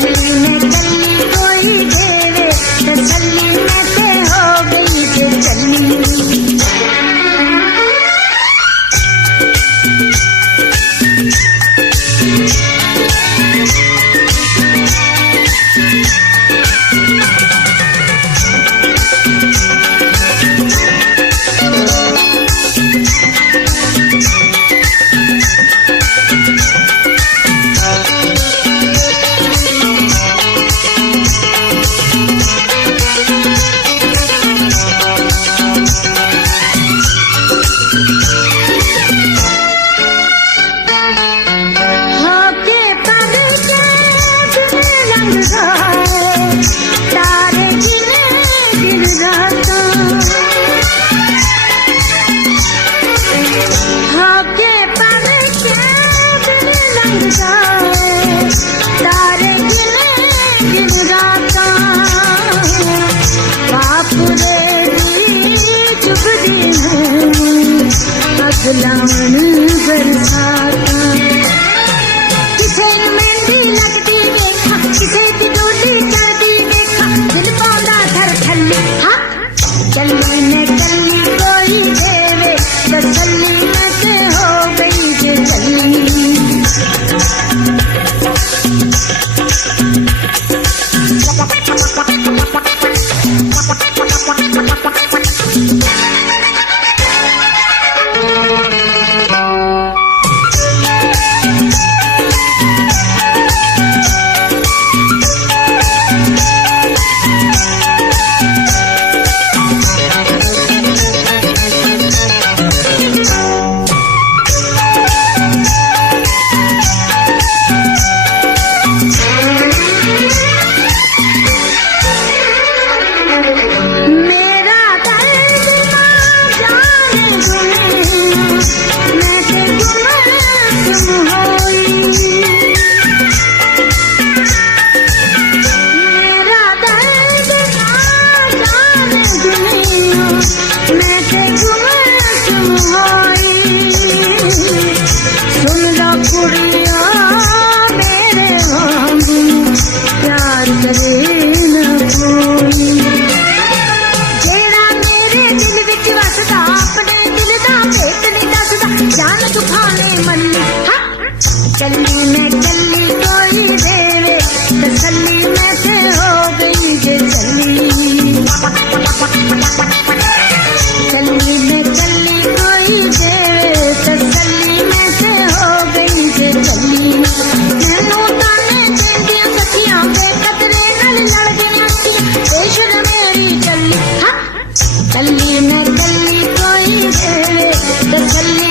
चली मैं चली कोई देवे तसल्ली मैं से हो गई जे चली। लावण बरसाता किसे मेहंदी लगदी देखा किसे दी डोली चढ़दी देखा दिल पांदा थर थल्ली हाँ चली मैं चली कोई देवे तसल्ली मैं से हो गई जे चली। चली मैं चली कोई देवे तसल्ली मैं से हो गई जे चली। चली मैं चली कोई देवे तसल्ली मैं से हो गई जे चली। मैनू ताने देंदियां सखियां बेकदरे नाल लड़ गईयां सी बेशर मेरी चली हाँ चली मैं चली कोई देवे तसल्ली